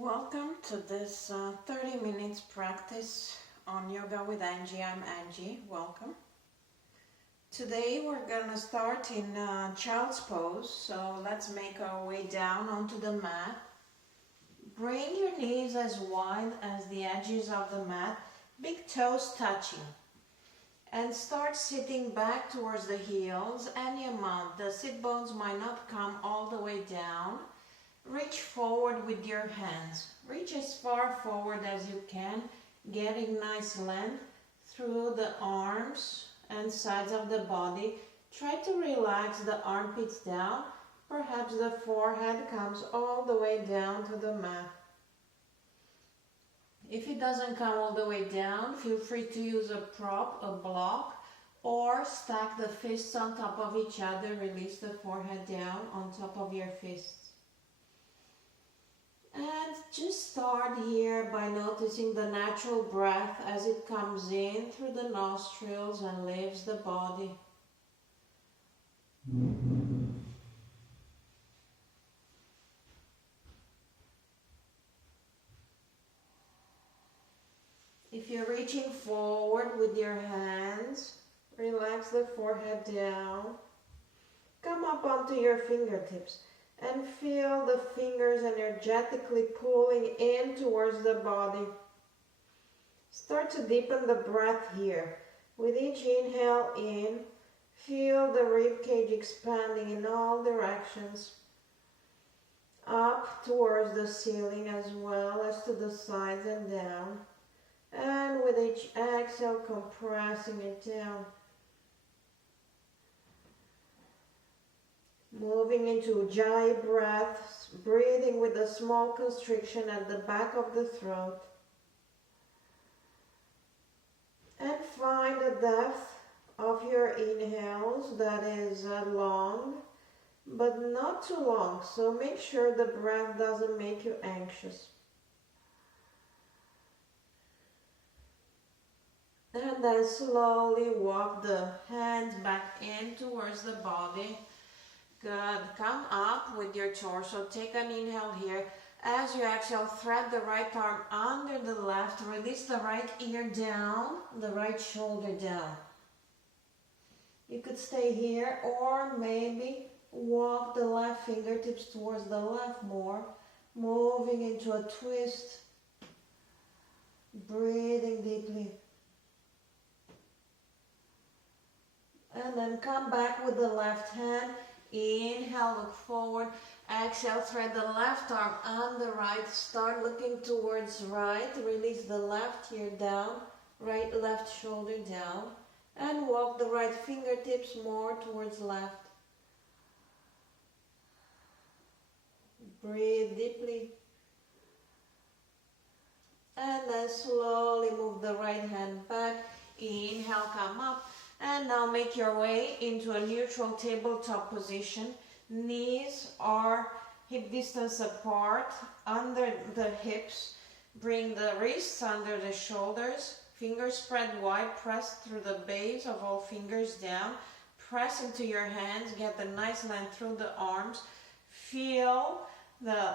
Welcome to this 30 minutes practice on Yoga with Angie. I'm Angie. Welcome. Today we're going to start in child's pose. So let's make our way down onto the mat. Bring your knees as wide as the edges of the mat, big toes touching. And start sitting back towards the heels any amount. The sit bones might not come all the way down. Reach forward with your hands. Reach as far forward as you can, getting nice length through the arms and sides of the body. Try to relax the armpits down. Perhaps the forehead comes all the way down to the mat. If it doesn't come all the way down, feel free to use a prop, a block, or stack the fists on top of each other. Release the forehead down on top of your fists. And just start here by noticing the natural breath as it comes in through the nostrils and leaves the body. If you're reaching forward with your hands, relax the forehead down. Come up onto your fingertips. And feel the fingers energetically pulling in towards the body. Start to deepen the breath here. With each inhale in, feel the rib cage expanding in all directions. Up towards the ceiling as well as to the sides and down. And with each exhale, compressing it down. Moving into Ujjayi breaths, breathing with a small constriction at the back of the throat. And find the depth of your inhales that is long, but not too long. So make sure the breath doesn't make you anxious. And then slowly walk the hands back in towards the body. Good. Come up with your torso. Take an inhale here. As you exhale, thread the right arm under the left. Release the right ear down, the right shoulder down. You could stay here or maybe walk the left fingertips towards the left more. Moving into a twist. Breathing deeply. And then come back with the left hand. Inhale, look forward. Exhale, thread the left arm on the right. Start looking towards right. Release the left ear down, right left shoulder down. And walk the right fingertips more towards left. Breathe deeply. And then slowly move the right hand back. Inhale, come up. And now make your way into a neutral tabletop position. Knees are hip distance apart, under the hips. Bring the wrists under the shoulders. Fingers spread wide, press through the base of all fingers down. Press into your hands, get the nice length through the arms. Feel the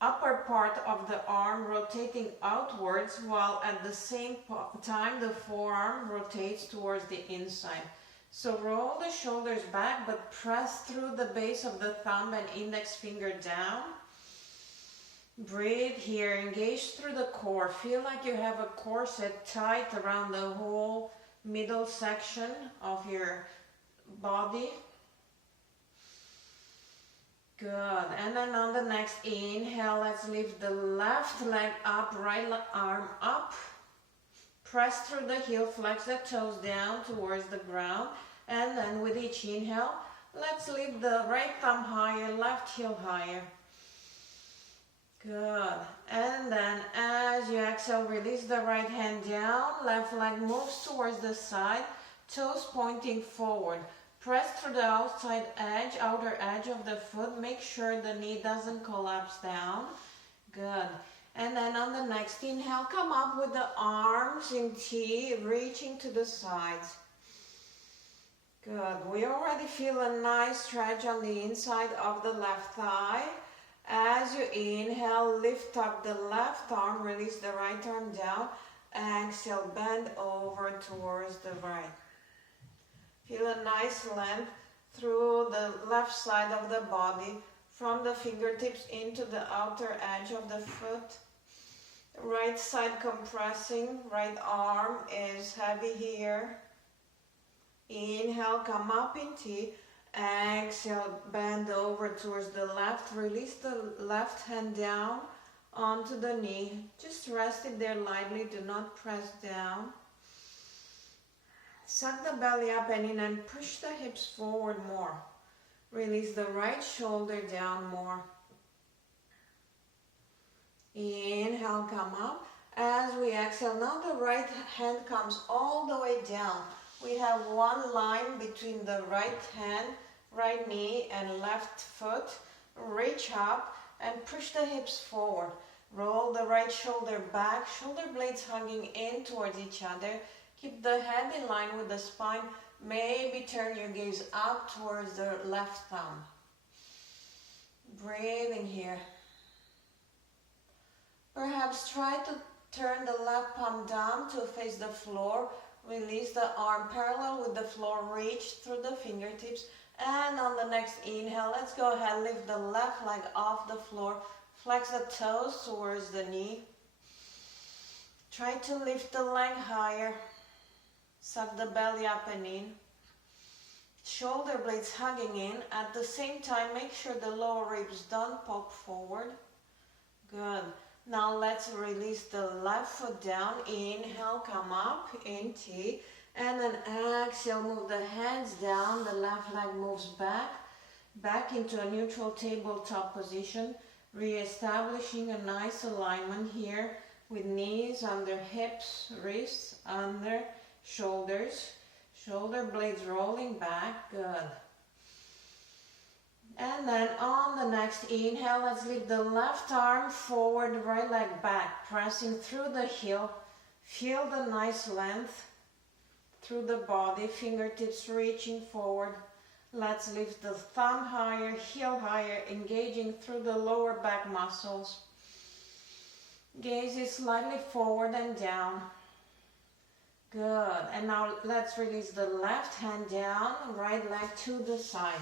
upper part of the arm rotating outwards while at the same time the forearm rotates towards the inside. So roll the shoulders back but press through the base of the thumb and index finger down. Breathe here, engage through the core. Feel like you have a corset tight around the whole middle section of your body. Good. And then on the next inhale, let's lift the left leg up, right arm up. Press through the heel, flex the toes down towards the ground. And then with each inhale, let's lift the right thumb higher, left heel higher. Good. And then as you exhale, release the right hand down. Left leg moves towards the side, toes pointing forward. Press through the outer edge of the foot. Make sure the knee doesn't collapse down. Good. And then on the next inhale, come up with the arms in T, reaching to the sides. Good. We already feel a nice stretch on the inside of the left thigh. As you inhale, lift up the left arm, release the right arm down. Exhale, bend over towards the right. Feel a nice length through the left side of the body, from the fingertips into the outer edge of the foot. Right side compressing, right arm is heavy here. Inhale, come up in T. Exhale, bend over towards the left. Release the left hand down onto the knee. Just rest it there lightly, do not press down. Suck the belly up and in and push the hips forward more. Release the right shoulder down more. Inhale, come up. As we exhale, now the right hand comes all the way down. We have one line between the right hand, right knee and left foot. Reach up and push the hips forward. Roll the right shoulder back, shoulder blades hugging in towards each other. Keep the head in line with the spine. Maybe turn your gaze up towards the left thumb. Breathing here. Perhaps try to turn the left palm down to face the floor. Release the arm parallel with the floor. Reach through the fingertips. And on the next inhale, let's go ahead. Lift the left leg off the floor. Flex the toes towards the knee. Try to lift the leg higher. Suck the belly up and in. Shoulder blades hugging in. At the same time, make sure the lower ribs don't poke forward. Good. Now let's release the left foot down. Inhale, come up in T. And then exhale, move the hands down. The left leg moves back into a neutral tabletop position. Re-establishing a nice alignment here with knees under hips, wrists under shoulders. Shoulder blades rolling back. Good. And then on the next inhale, let's lift the left arm forward, right leg back, pressing through the heel. Feel the nice length through the body, fingertips reaching forward. Let's lift the thumb higher, heel higher, engaging through the lower back muscles. Gaze is slightly forward and down. Good. And now let's release the left hand down, right leg to the side.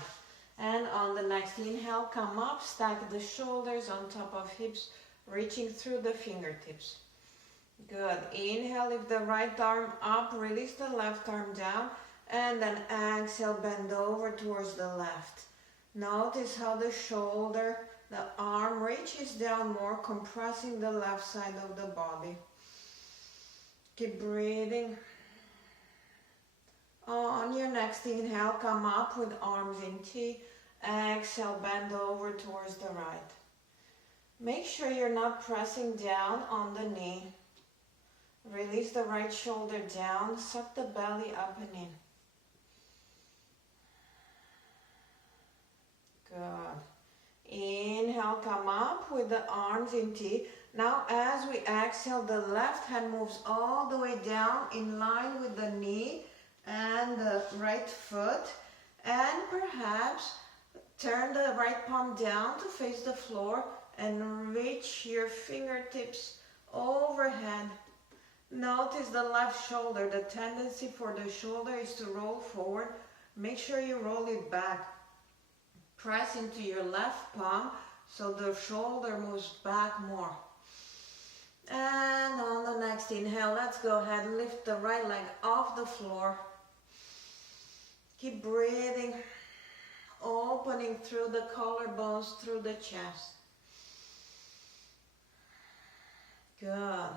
And on the next inhale, come up, stack the shoulders on top of hips, reaching through the fingertips. Good. Inhale, lift the right arm up, release the left arm down, and then exhale, bend over towards the left. Notice how the shoulder, the arm reaches down more, compressing the left side of the body. Keep breathing. On your next inhale, come up with arms in T. Exhale, bend over towards the right. Make sure you're not pressing down on the knee. Release the right shoulder down. Suck the belly up and in. Good. Inhale, come up with the arms in T. Now as we exhale, the left hand moves all the way down in line with the knee and the right foot, and perhaps turn the right palm down to face the floor and reach your fingertips overhead. Notice the left shoulder. The tendency for the shoulder is to roll forward. Make sure you roll it back. Press into your left palm so the shoulder moves back more. And on the next inhale, let's go ahead and lift the right leg off the floor. Keep breathing, opening through the collarbones, through the chest. Good.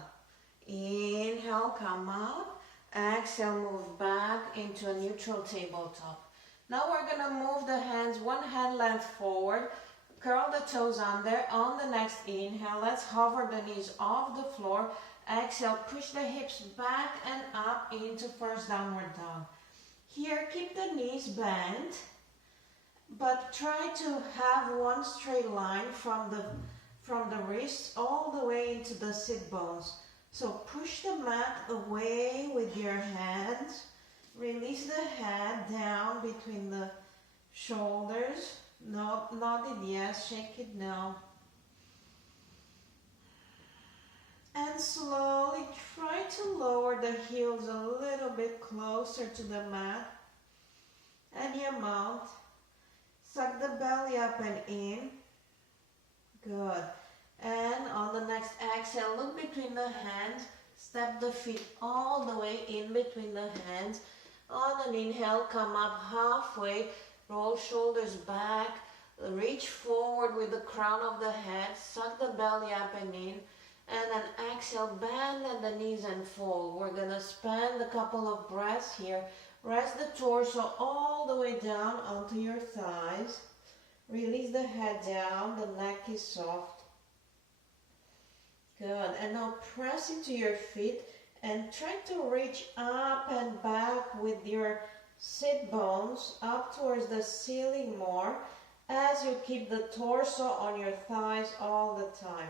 Inhale, come up. Exhale, move back into a neutral tabletop. Now we're going to move the hands one hand length forward. Curl the toes under. On the next inhale, let's hover the knees off the floor. Exhale, push the hips back and up into first downward dog. Here, keep the knees bent, but try to have one straight line from the wrists all the way into the sit bones. So push the mat away with your hands. Release the head down between the shoulders. No, nodded yes, shake it no. And slowly try to lower the heels a little bit closer to the mat. And your mouth. Suck the belly up and in. Good. And on the next exhale, look between the hands. Step the feet all the way in between the hands. On an inhale, come up halfway. Roll shoulders back. Reach forward with the crown of the head. Suck the belly up and in. And then exhale, bend at the knees and fold. We're going to spend a couple of breaths here. Rest the torso all the way down onto your thighs. Release the head down, the neck is soft. Good. And now press into your feet and try to reach up and back with your sit bones up towards the ceiling more as you keep the torso on your thighs all the time.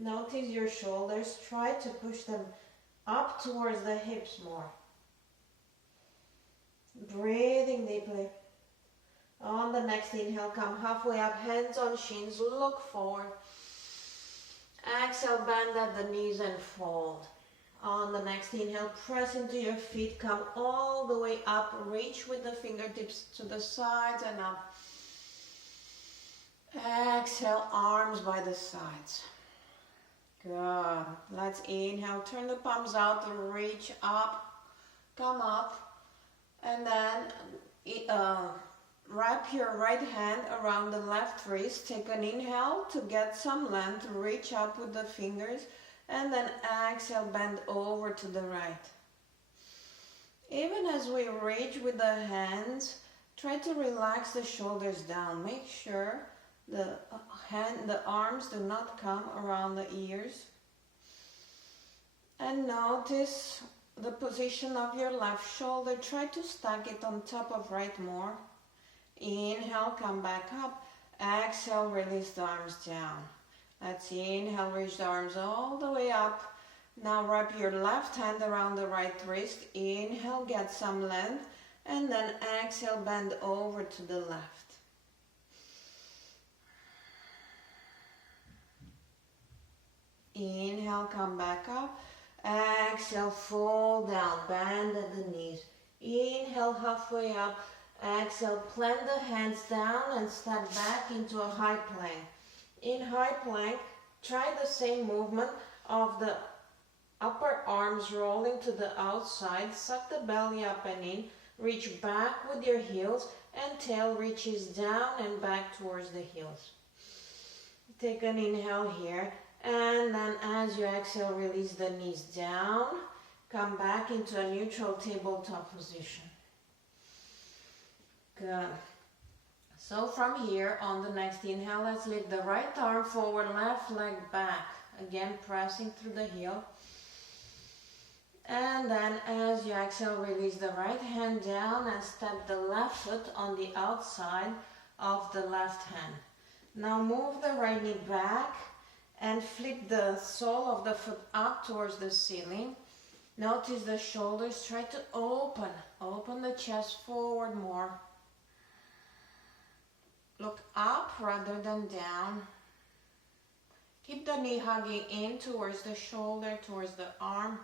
Notice your shoulders. Try to push them up towards the hips more. Breathing deeply. On the next inhale, come halfway up, hands on shins, look forward. Exhale, bend at the knees and fold. On the next inhale, press into your feet, come all the way up, reach with the fingertips to the sides and up. Exhale, arms by the sides. Good. Let's inhale, turn the palms out, reach up, come up, and then wrap your right hand around the left wrist. Take an inhale to get some length, reach up with the fingers, and then exhale, bend over to the right. Even as we reach with the hands, try to relax the shoulders down. Make sure the arms do not come around the ears. And notice the position of your left shoulder. Try to stack it on top of right more. Inhale, come back up. Exhale, release the arms down. Let's inhale, reach the arms all the way up. Now wrap your left hand around the right wrist. Inhale, get some length. And then exhale, bend over to the left. Inhale, come back up. Exhale, fold down, bend at the knees. Inhale, halfway up. Exhale, plant the hands down and step back into a high plank. In high plank, try the same movement of the upper arms rolling to the outside. Suck the belly up and in. Reach back with your heels and tail reaches down and back towards the heels. Take an inhale here. And then as you exhale, release the knees down. Come back into a neutral tabletop position. Good. So from here, on the next inhale, let's lift the right arm forward, left leg back. Again, pressing through the heel. And then as you exhale, release the right hand down and step the left foot on the outside of the left hand. Now move the right knee back and flip the sole of the foot up towards the ceiling. Notice the shoulders. Try to open the chest forward more. Look up rather than down. Keep the knee hugging in towards the shoulder, towards the arm.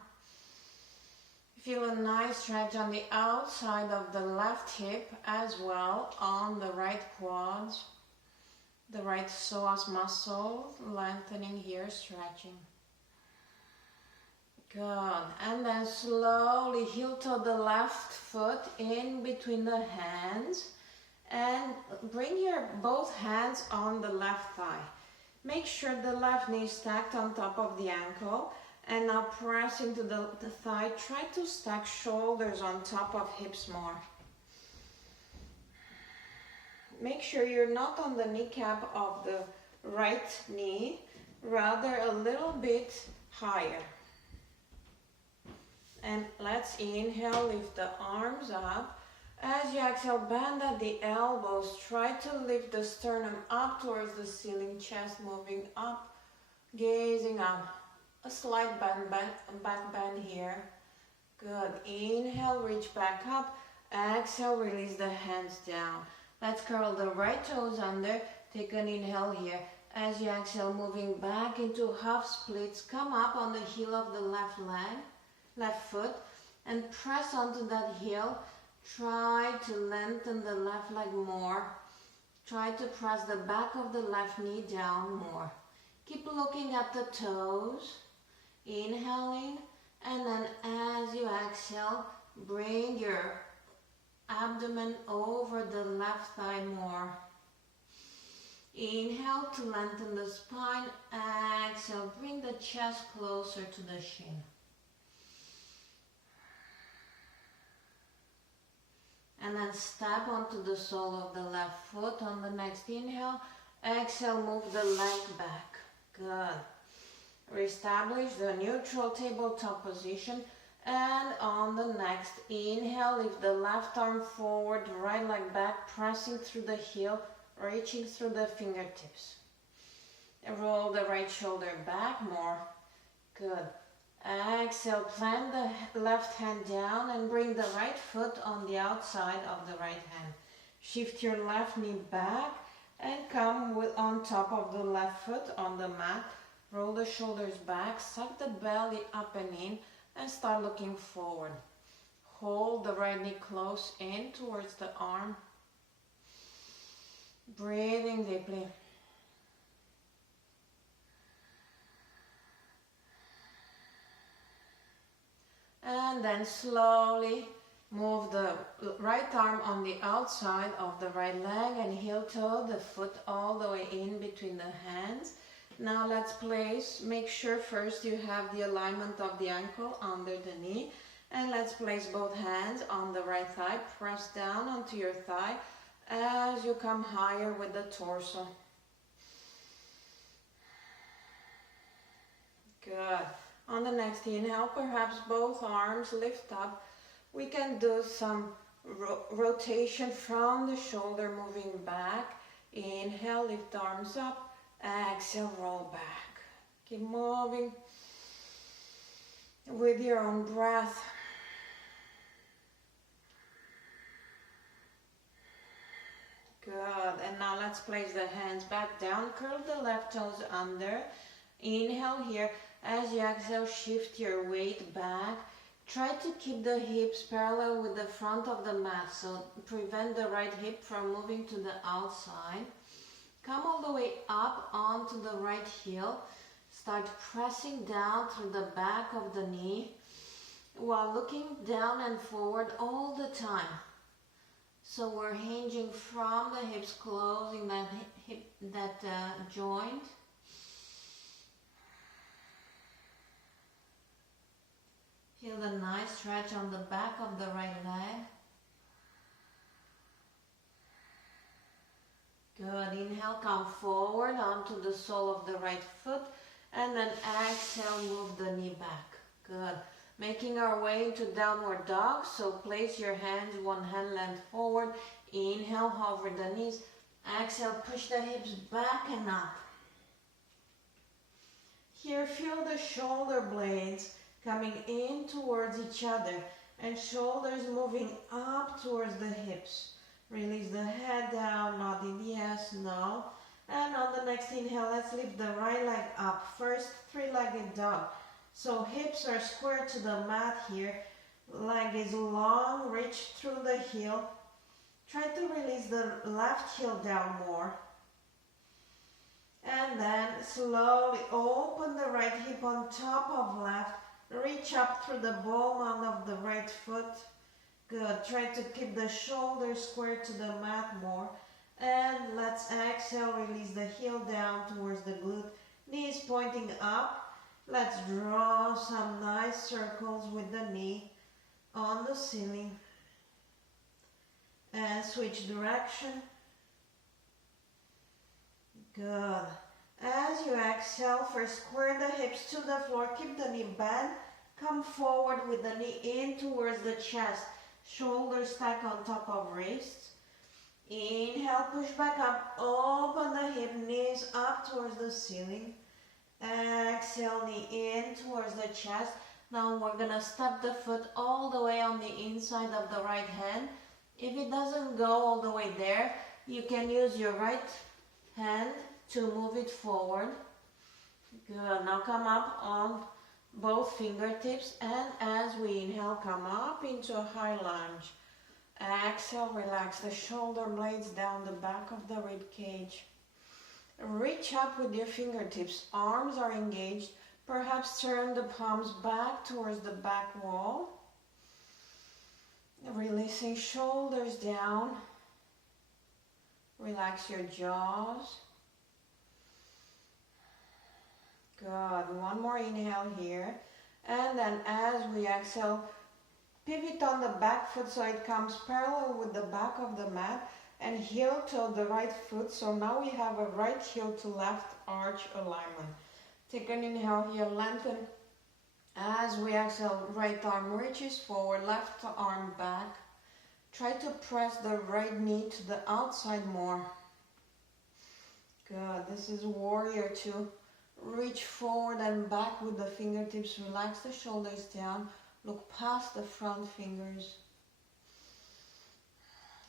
Feel a nice stretch on the outside of the left hip as well on the right quads. The right psoas muscle, lengthening here, stretching. Good. And then slowly heel toe the left foot in between the hands and bring your both hands on the left thigh. Make sure the left knee is stacked on top of the ankle and now press into the thigh. Try to stack shoulders on top of hips more. Make sure you're not on the kneecap of the right knee, rather a little bit higher. And let's inhale, lift the arms up. As you exhale, bend at the elbows. Try to lift the sternum up towards the ceiling, chest moving up, gazing up. A slight back bend here. Good. Inhale, reach back up. Exhale, release the hands down. Let's curl the right toes under. Take an inhale here. As you exhale, moving back into half splits, come up on the heel of the left leg, left foot, and press onto that heel. Try to lengthen the left leg more. Try to press the back of the left knee down more. Keep looking at the toes, inhaling, and then as you exhale, bring your abdomen over the left thigh more. Inhale to lengthen the spine. Exhale, bring the chest closer to the shin. And then step onto the sole of the left foot on the next inhale. Exhale, move the leg back. Good. Reestablish the neutral tabletop position. And on the next inhale, lift the left arm forward, right leg back, pressing through the heel, reaching through the fingertips. And roll the right shoulder back more. Good. Exhale, plant the left hand down and bring the right foot on the outside of the right hand. Shift your left knee back and come on top of the left foot on the mat. Roll the shoulders back, suck the belly up and in, and start looking forward. Hold the right knee close in towards the arm. Breathing deeply. And then slowly move the right arm on the outside of the right leg and heel toe the foot all the way in between the hands. Now let's place, make sure first you have the alignment of the ankle under the knee. And let's place both hands on the right thigh. Press down onto your thigh as you come higher with the torso. Good. On the next inhale, perhaps both arms lift up. We can do some rotation from the shoulder, moving back. Inhale, lift arms up. Exhale, roll back. Keep moving with your own breath. Good. And now let's place the hands back down. Curl the left toes under. Inhale here. As you exhale, shift your weight back. Try to keep the hips parallel with the front of the mat, so prevent the right hip from moving to the outside. Come all the way up onto the right heel. Start pressing down through the back of the knee while looking down and forward all the time. So we're hinging from the hips, closing that joint. Feel the nice stretch on the back of the right leg. Good. Inhale, come forward onto the sole of the right foot. And then exhale, move the knee back. Good. Making our way into downward dog. So place your hands one hand length forward. Inhale, hover the knees. Exhale, push the hips back and up. Here, feel the shoulder blades coming in towards each other and shoulders moving up towards the hips. Release the head down, nodding yes, no. And on the next inhale, let's lift the right leg up. First, three-legged dog. So hips are square to the mat here. Leg is long, reach through the heel. Try to release the left heel down more. And then slowly open the right hip on top of left. Reach up through the ball of the right foot. Good. Try to keep the shoulders square to the mat more. And let's exhale, release the heel down towards the glute. Knees pointing up. Let's draw some nice circles with the knee on the ceiling. And switch direction. Good. As you exhale, first square the hips to the floor. Keep the knee bent. Come forward with the knee in towards the chest. Shoulders stack on top of wrists. Inhale, push back up. Open the hip, knees up towards the ceiling. Exhale, knee in towards the chest. Now we're going to step the foot all the way on the inside of the right hand. If it doesn't go all the way there, you can use your right hand to move it forward. Good. Now come up on both fingertips, and as we inhale, come up into a high lunge. Exhale, relax the shoulder blades down the back of the rib cage. Reach up with your fingertips. Arms are engaged. Perhaps turn the palms back towards the back wall. Releasing shoulders down. Relax your jaws. Good. One more inhale here. And then as we exhale, pivot on the back foot so it comes parallel with the back of the mat, and heel to the right foot. So now we have a right heel to left arch alignment. Take an inhale here, lengthen. As we exhale, right arm reaches forward, left arm back. Try to press the right knee to the outside more. Good. This is warrior two. Reach forward and back with the fingertips. Relax the shoulders down. Look past the front fingers.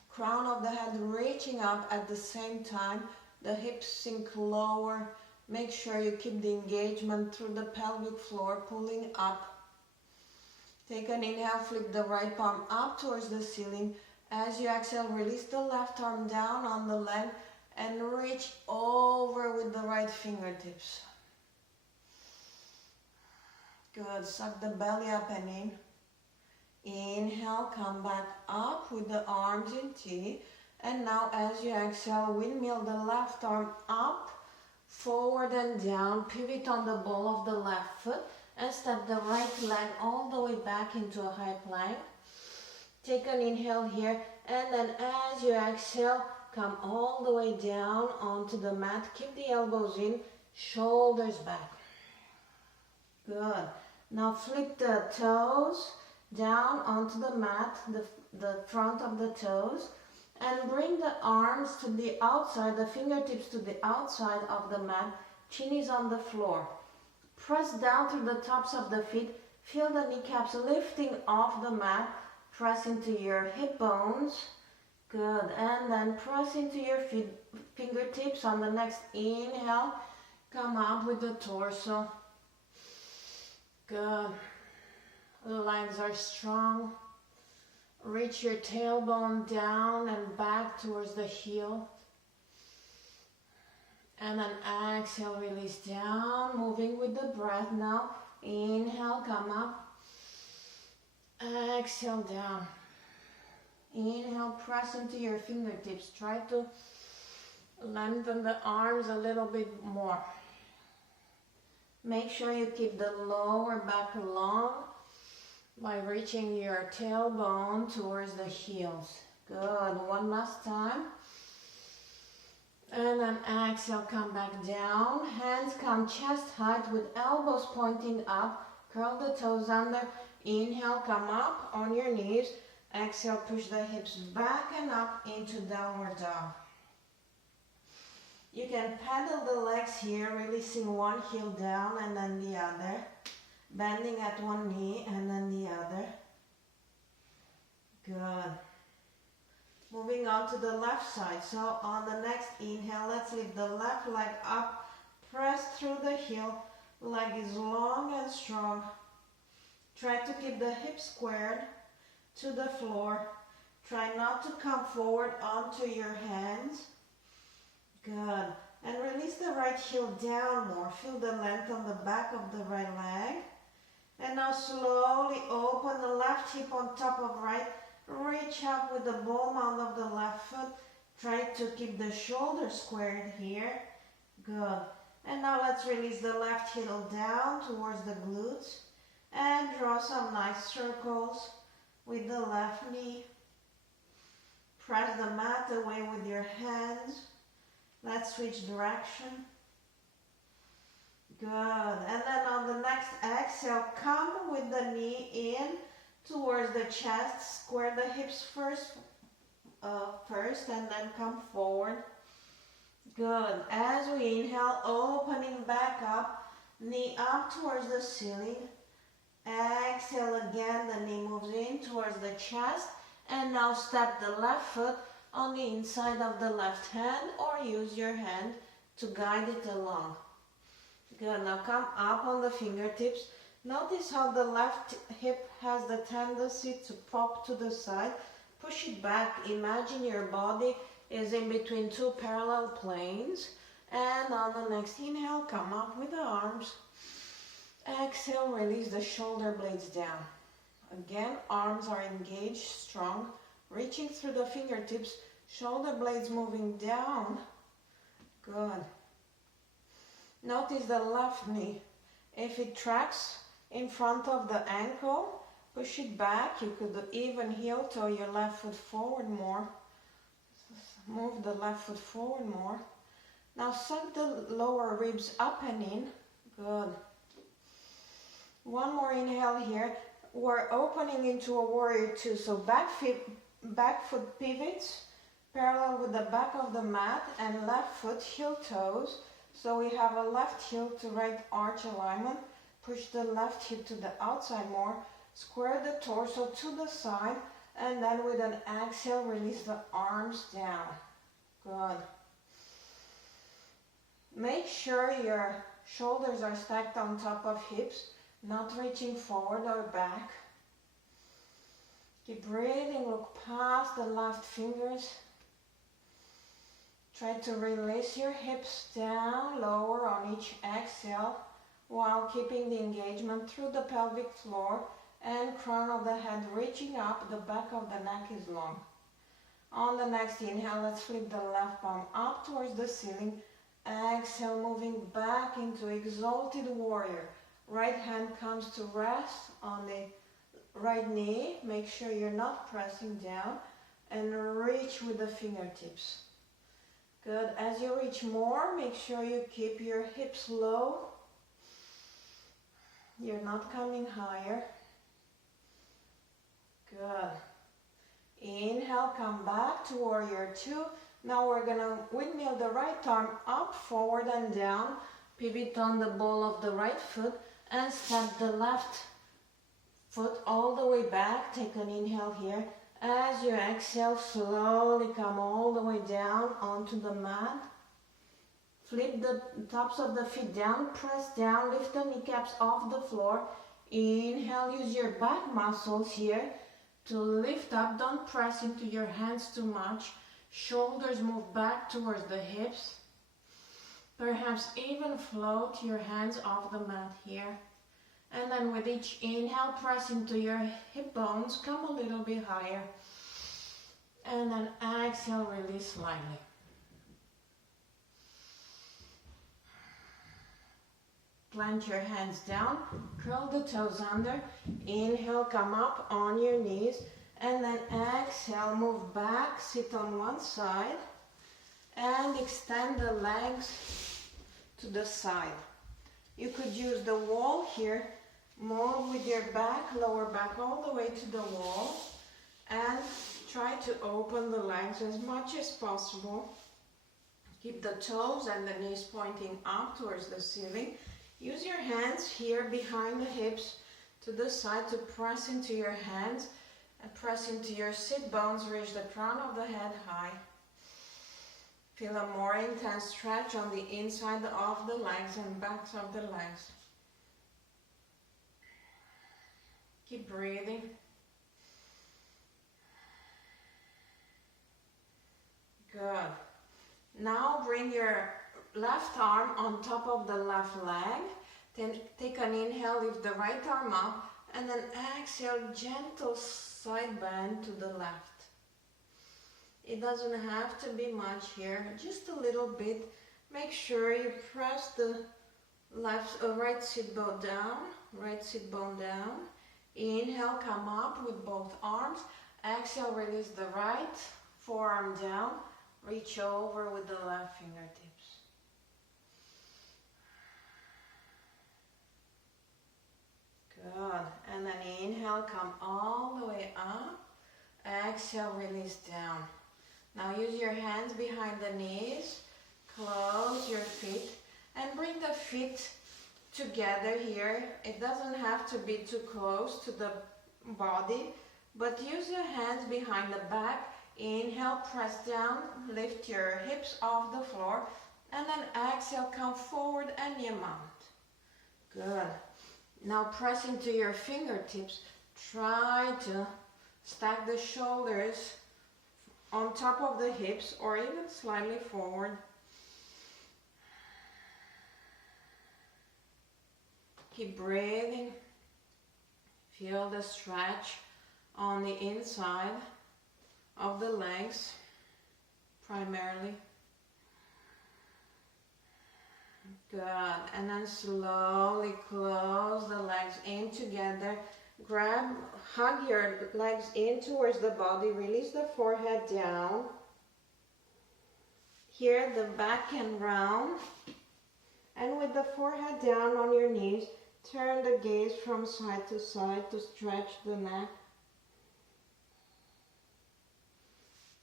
Crown of the head reaching up at the same time. The hips sink lower. Make sure you keep the engagement through the pelvic floor, pulling up. Take an inhale, flip the right palm up towards the ceiling. As you exhale, release the left arm down on the leg and reach over with the right fingertips. Good. Suck the belly up and in. Inhale, come back up with the arms in T. And now as you exhale, windmill the left arm up, forward and down. Pivot on the ball of the left foot and step the right leg all the way back into a high plank. Take an inhale here, and then as you exhale, come all the way down onto the mat. Keep the elbows in, shoulders back. Good. Now flip the toes down onto the mat, the front of the toes, and bring the arms to the outside, the fingertips to the outside of the mat. Chin is on the floor. Press down through the tops of the feet. Feel the kneecaps lifting off the mat. Press into your hip bones. Good. And then press into your fingertips on the next inhale. Come up with the torso. Good. The legs are strong. Reach your tailbone down and back towards the heel. And then exhale, release down, moving with the breath now. Inhale, come up. Exhale, down. Inhale, press into your fingertips. Try to lengthen the arms a little bit more. Make sure you keep the lower back long by reaching your tailbone towards the heels. Good. One last time. And then exhale, come back down. Hands come chest height with elbows pointing up. Curl the toes under. Inhale, come up on your knees. Exhale, push the hips back and up into downward dog. You can pedal the legs here, releasing one heel down and then the other. Bending at one knee and then the other. Good. Moving on to the left side. So on the next inhale, let's lift the left leg up. Press through the heel. Leg is long and strong. Try to keep the hips squared to the floor. Try not to come forward onto your hands. Good. And release the right heel down more. Feel the length on the back of the right leg. And now slowly open the left hip on top of right. Reach up with the ball mound of the left foot. Try to keep the shoulders squared here. Good. And now let's release the left heel down towards the glutes. And draw some nice circles with the left knee. Press the mat away with your hands. Let's switch direction. Good. And then on the next exhale, come with the knee in towards the chest. Square the hips first and then come forward. Good. As we inhale, opening back up, knee up towards the ceiling. Exhale again, the knee moves in towards the chest. And now step the left foot on the inside of the left hand or use your hand to guide it along. Good, now come up on the fingertips. Notice how the left hip has the tendency to pop to the side. Push it back. Imagine your body is in between two parallel planes. And on the next inhale, come up with the arms. Exhale, release the shoulder blades down. Again, arms are engaged, strong, reaching through the fingertips, shoulder blades moving down. Good. Notice the left knee. If it tracks in front of the ankle, push it back. You could even heel toe your left foot forward more. Move the left foot forward more. Now suck the lower ribs up and in. Good. One more inhale here. We're opening into a warrior two. So back foot pivots parallel with the back of the mat and left foot heel toes. So we have a left heel to right arch alignment. Push the left hip to the outside more. Square the torso to the side. And then with an exhale, release the arms down. Good. Make sure your shoulders are stacked on top of hips, not reaching forward or back. Keep breathing, look past the left fingers. Try to release your hips down, lower on each exhale, while keeping the engagement through the pelvic floor and crown of the head reaching up, the back of the neck is long. On the next inhale, let's flip the left palm up towards the ceiling. Exhale, moving back into exalted warrior. Right hand comes to rest on the right knee. Make sure you're not pressing down. And reach with the fingertips. Good. As you reach more, make sure you keep your hips low. You're not coming higher. Good. Inhale, come back to warrior two. Now we're going to windmill the right arm up, forward and down. Pivot on the ball of the right foot and step the left foot all the way back. Take an inhale here. As you exhale, slowly come all the way down onto the mat. Flip the tops of the feet down, press down, lift the kneecaps off the floor. Inhale, use your back muscles here to lift up. Don't press into your hands too much. Shoulders move back towards the hips. Perhaps even float your hands off the mat here. And then with each inhale, press into your hip bones, come a little bit higher. And then exhale, release slightly. Plant your hands down, curl the toes under. Inhale, come up on your knees. And then exhale, move back, sit on one side. And extend the legs to the side. You could use the wall here. Move with your back, lower back all the way to the wall. And try to open the legs as much as possible. Keep the toes and the knees pointing up towards the ceiling. Use your hands here behind the hips to the side to press into your hands. And press into your sit bones, reach the crown of the head high. Feel a more intense stretch on the inside of the legs and backs of the legs. Keep breathing. Good. Now bring your left arm on top of the left leg. Then take an inhale, lift the right arm up, and then exhale, gentle side bend to the left. It doesn't have to be much here, just a little bit. Make sure you press the right sit bone down. Inhale, come up with both arms. Exhale, release the right forearm down. Reach over with the left fingertips. Good. And then inhale, come all the way up. Exhale, release down. Now use your hands behind the knees. Close your feet and bring the feet together here. It doesn't have to be too close to the body, but use your hands behind the back. Inhale, press down, lift your hips off the floor. And then exhale, come forward and you mount. Good. Now press into your fingertips. Try to stack the shoulders on top of the hips or even slightly forward. Keep breathing. Feel the stretch on the inside of the legs primarily. Good. And then slowly close the legs in together. Hug your legs in towards the body. Release the forehead down. Here the back and round. And with the forehead down on your knees, turn the gaze from side to side to stretch the neck.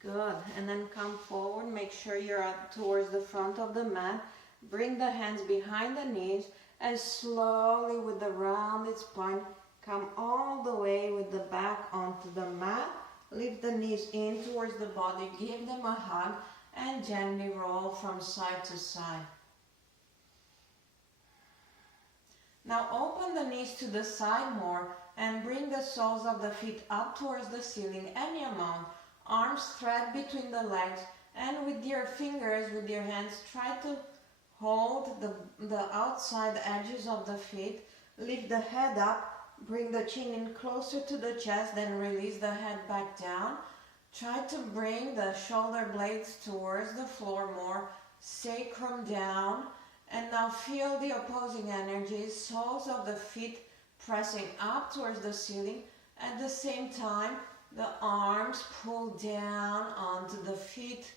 Good. And then come forward. Make sure you're towards the front of the mat. Bring the hands behind the knees and slowly with the rounded spine, come all the way with the back onto the mat. Lift the knees in towards the body. Give them a hug and gently roll from side to side. Now open the knees to the side more and bring the soles of the feet up towards the ceiling and you mount. Arms thread between the legs and with your fingers, with your hands, try to hold the outside edges of the feet. Lift the head up, bring the chin in closer to the chest, then release the head back down. Try to bring the shoulder blades towards the floor more, sacrum down. And now feel the opposing energies, soles of the feet pressing up towards the ceiling. At the same time, the arms pull down onto the feet,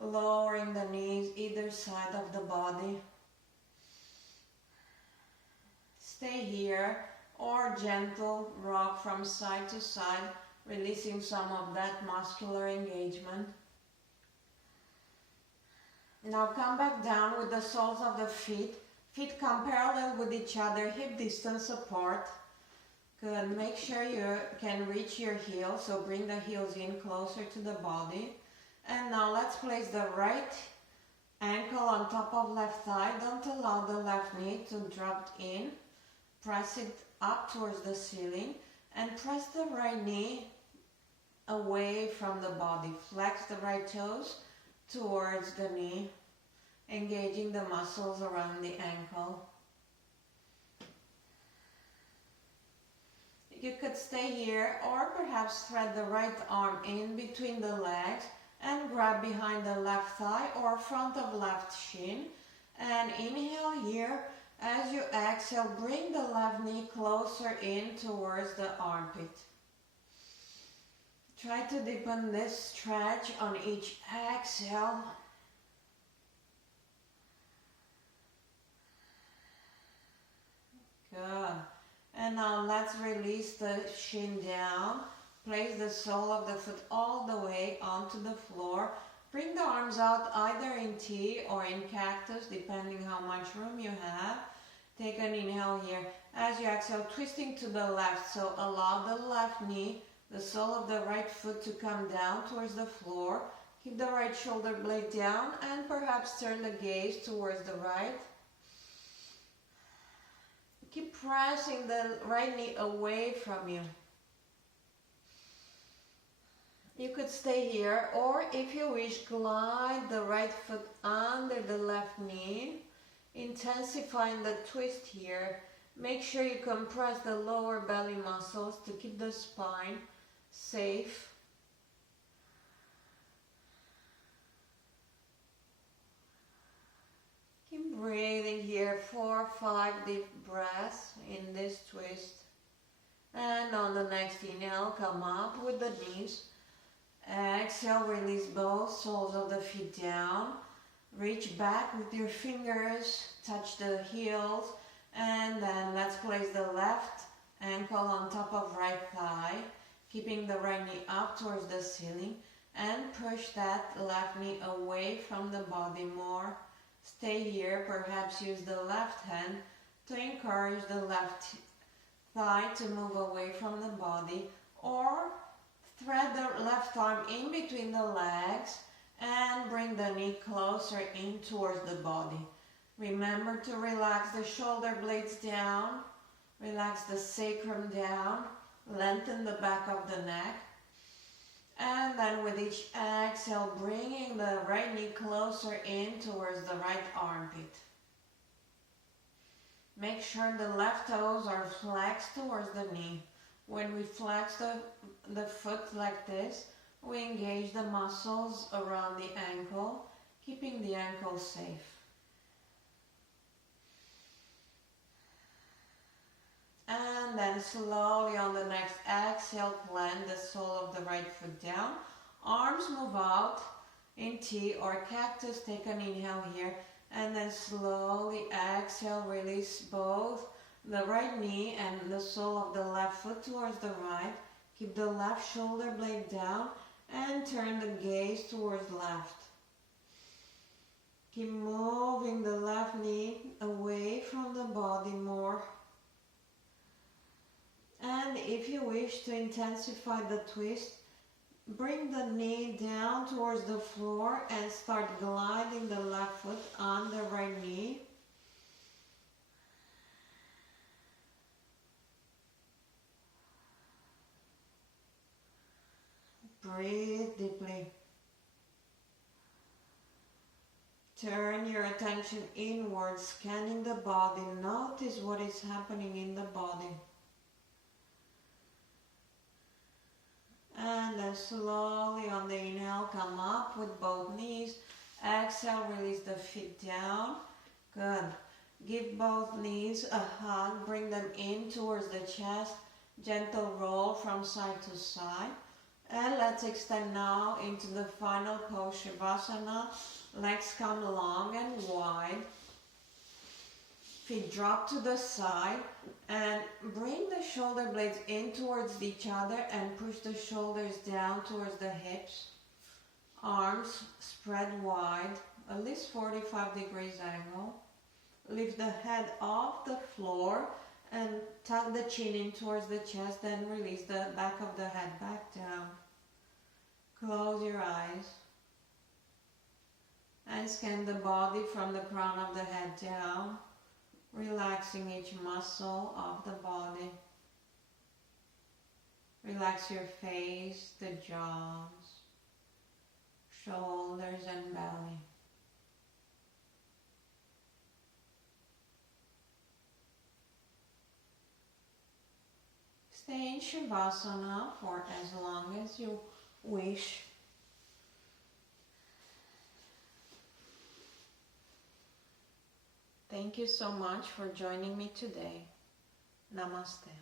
lowering the knees either side of the body. Stay here or gentle rock from side to side, releasing some of that muscular engagement. Now come back down with the soles of the feet. Feet come parallel with each other, hip distance apart. Good. Make sure you can reach your heels, so bring the heels in closer to the body. And now let's place the right ankle on top of left thigh. Don't allow the left knee to drop in. Press it up towards the ceiling and press the right knee away from the body. Flex the right toes towards the knee, engaging the muscles around the ankle. You could stay here or perhaps thread the right arm in between the legs and grab behind the left thigh or front of left shin. And inhale here. As you exhale, bring the left knee closer in towards the armpit. Try to deepen this stretch on each exhale. Good. And now let's release the shin down. Place the sole of the foot all the way onto the floor. Bring the arms out either in T or in cactus, depending how much room you have. Take an inhale here. As you exhale, twisting to the left. So allow the left knee, the sole of the right foot to come down towards the floor. Keep the right shoulder blade down and perhaps turn the gaze towards the right. Keep pressing the right knee away from you. You could stay here, or if you wish, glide the right foot under the left knee, intensifying the twist here. Make sure you compress the lower belly muscles to keep the spine safe. Keep breathing here, 4 or 5 deep breaths in this twist. And on the next inhale, come up with the knees. Exhale, release both soles of the feet down. Reach back with your fingers, touch the heels, and then let's place the left ankle on top of right thigh, keeping the right knee up towards the ceiling, and push that left knee away from the body more. Stay here, perhaps use the left hand to encourage the left thigh to move away from the body, or thread the left arm in between the legs and bring the knee closer in towards the body. Remember to relax the shoulder blades down, relax the sacrum down, lengthen the back of the neck. And then with each exhale, bringing the right knee closer in towards the right armpit. Make sure the left toes are flexed towards the knee. When we flex the foot like this, we engage the muscles around the ankle, keeping the ankle safe. And then slowly on the next exhale, plant the sole of the right foot down. Arms move out in T or cactus. Take an inhale here. And then slowly exhale, release both the right knee and the sole of the left foot towards the right. Keep the left shoulder blade down and turn the gaze towards left. Keep moving the left knee away from the body more. And if you wish to intensify the twist, bring the knee down towards the floor and start gliding the left foot on the right knee. Breathe deeply. Turn your attention inwards, scanning the body. Notice what is happening in the body. And then slowly on the inhale, come up with both knees. Exhale, release the feet down. Good. Give both knees a hug. Bring them in towards the chest. Gentle roll from side to side. And let's extend now into the final pose, Shavasana. Legs come long and wide. Feet drop to the side and bring the shoulder blades in towards each other and push the shoulders down towards the hips. Arms spread wide, at least 45 degrees angle. Lift the head off the floor and tuck the chin in towards the chest, then release the back of the head back down. Close your eyes and scan the body from the crown of the head down, relaxing each muscle of the body. Relax your face, the jaws, shoulders and belly. Stay in Shavasana for as long as you wish. Thank you so much for joining me today. Namaste.